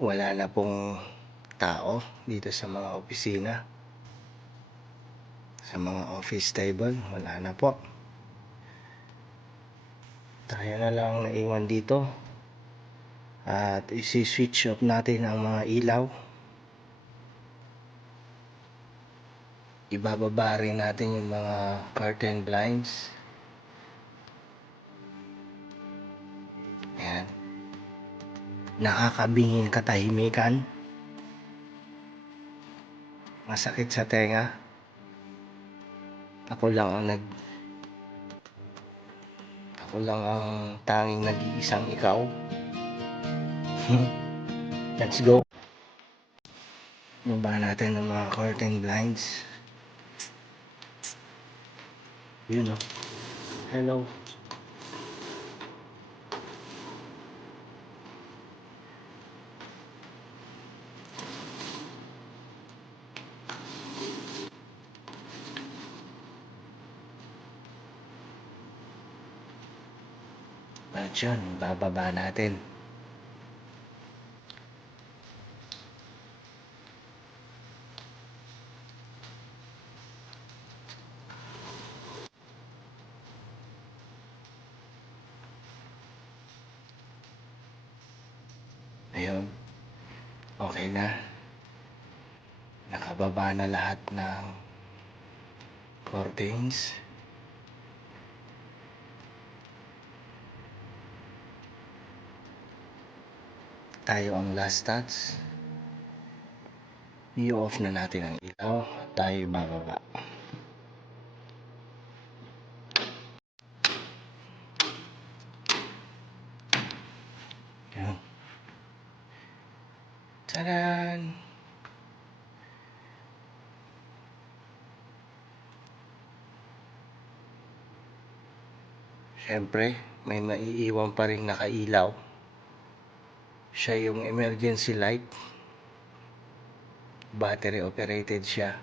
Wala na pong tao dito sa mga opisina, sa mga office table. Wala na po. Tayo na lang naiwan dito. At isi-switch off natin ang mga ilaw. Ibababa rin natin yung mga curtain blinds. Ayan. Nakakabingin katahimikan. Masakit sa tenga. Ako lang ang tanging nag-iisang ikaw. Let's go. Baba natin ang mga curtain blinds. Yun o. Hello. At yun, bababa natin. Ayun. Okay na. Nakababa na lahat ng curtains. Tayo ang last touch. I-off na natin ang ilaw. Tayo bababa. Yan. Taran! Siyempre, may maiiwan pa rin nakailaw. Siya yung emergency light. Battery operated siya.